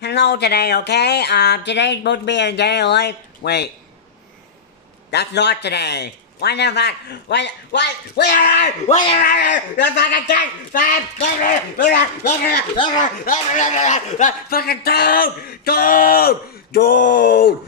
Hello today, okay? Today's supposed to be a day of life. Wait. That's not today. What the fuck? What the fucking thing? Fucking dude!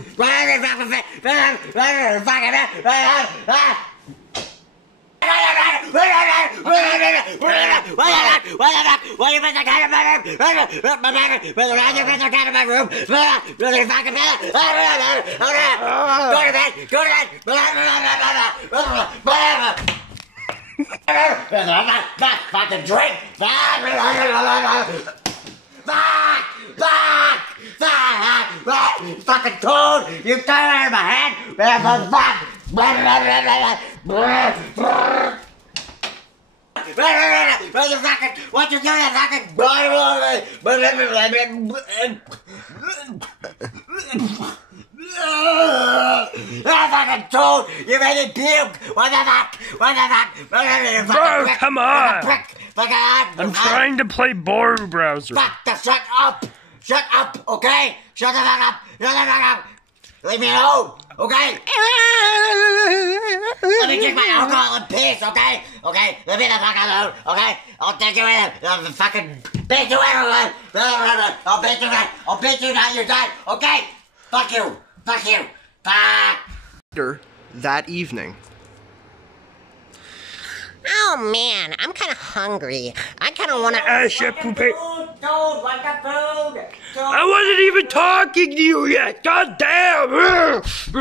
Fucking drink! Fucking toad! You turn out of my head! What you doing? Fucking fucking toad! You made me puke! What the fuck? Bro, come on! I'm Fucking trying to play Boru browser. Fuck the shut up! Shut up, okay? Shut the fuck up! Shut the fuck up! Leave me alone, okay? Let me drink my alcohol and piss, okay? Okay? Leave me the fuck alone, okay? I'll take you in. I'll fucking beat you everyone! I'll beat you guys! I'll beat you now, you're done, okay? Fuck you! Fuck you! Fuck! Later that evening. Oh man, I'm kind of hungry. I kind of want to. Chef Poupay. Dude, what's the food? I wasn't even talking to you yet. God damn. What's the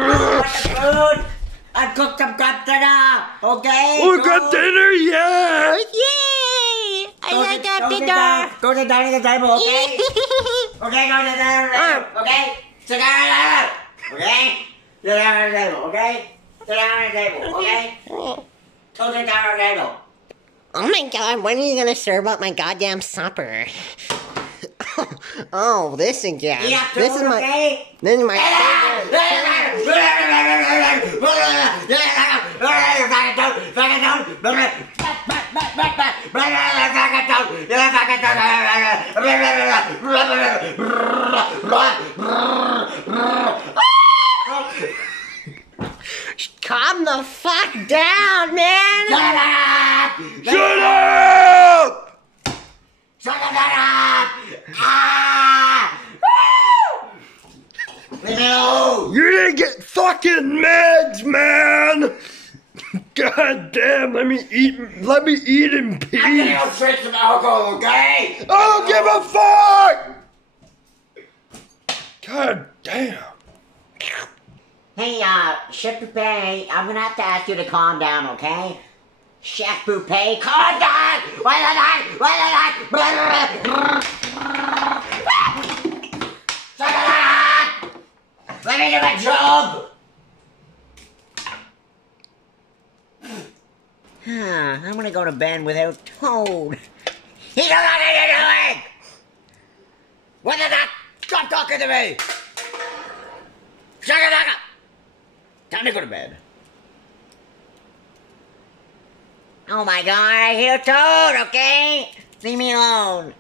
food? I cooked some crab dinner, okay? Oh, got dinner, yeah. Yay! I like that dinner. Go to the dining table, okay? Okay, go to the dining table, okay? Sit down at the table, okay? Sit down at the table, okay? Sit down at the table, okay? Go to the dining table. Oh my god, when are you gonna serve up my goddamn supper? Oh, this again. Yeah, This is my. okay? This is my Calm the fuck down, man! Shut up! Shut up! Shut the fuck up! Ah! Woo! Leave me alone! You didn't get fucking meds, man. God damn, let me eat in I'm gonna peace. go drink some alcohol, okay? I don't give a fuck! God damn. Hey, Chef Poupay, I'm gonna have to ask you to calm down, okay? Chef Poupay, calm down! Shut up! Let me do my job! I'm gonna go to bed without Toad. He don't know what you're doing! What the fuck? Stop talking to me! Shut the fuck up! Time to go to bed. Oh my god, I hear Toad, okay? Leave me alone.